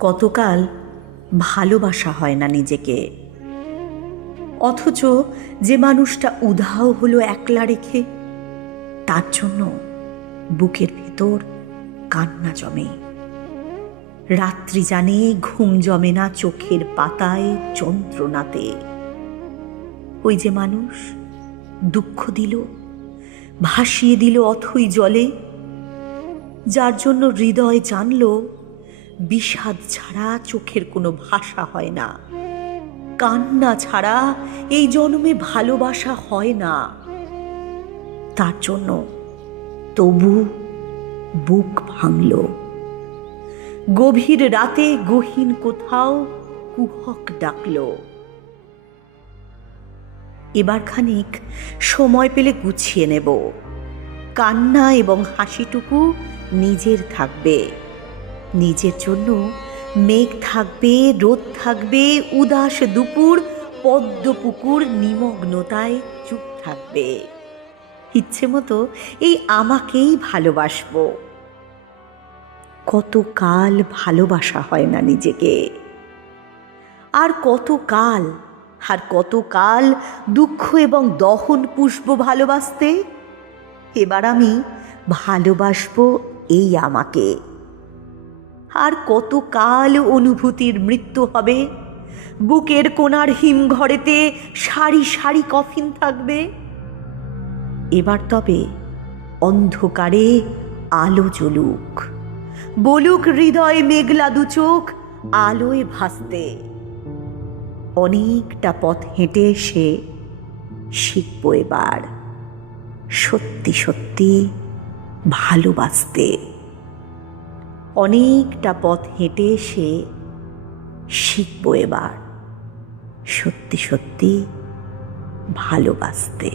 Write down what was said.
কতকাল ভালোবাসা হয় না নিজেকে, অথচ যে মানুষটা উধাও হলো একলা রেখে, তার জন্য বুকের ভেতর কান্না জমে। রাত্রি জানে ঘুম জমে না চোখের পাতায় যন্ত্রণাতে। ওই যে মানুষ দুঃখ দিল, ভাসিয়ে দিল অথই জলে, যার জন্য হৃদয় জানল বিষাদ ছাড়া চোখের কোনো ভাষা হয় না, কান্না ছাড়া এই জন্মে ভালোবাসা হয় না। তার জন্য তবু বুক ভাঙল। গভীর রাতে গহীন কোথাও কুহক ডাকল। এবার খানিক সময় পেলে গুছিয়ে নেব। কান্না এবং হাসিটুকু নিজের থাকবে, নিজের জন্য মেঘ থাকবে, রোদ থাকবে, উদাস দুপুর, পদ্ম পুকুর নিমগ্নতায় চুপ থাকবে। ইচ্ছে মতো এই আমাকেই ভালোবাসবো। কত কাল ভালোবাসা হয় না নিজেকে, আর কত কাল দুঃখ এবং দহন পুষবো ভালোবাসতে। এবার আমি ভালোবাসবো এই আমাকে। আর কত কাল অনুভূতির মৃত্যু হবে, বুকের কোণার হিমঘরেতে সারি সারি কফিন থাকবে। এবার তবে অন্ধকারে আলো জ্বলুক, বলুক হৃদয় মেঘলা দু চোখ আলোয় ভাসতে। অনেকটা পথ হেঁটে এসে শিখব এবার সত্যি সত্যি ভালোবাসতে। অনেকটা পথ হেঁটে এসে শিখব এবার সত্যি সত্যি ভালোবাসতে।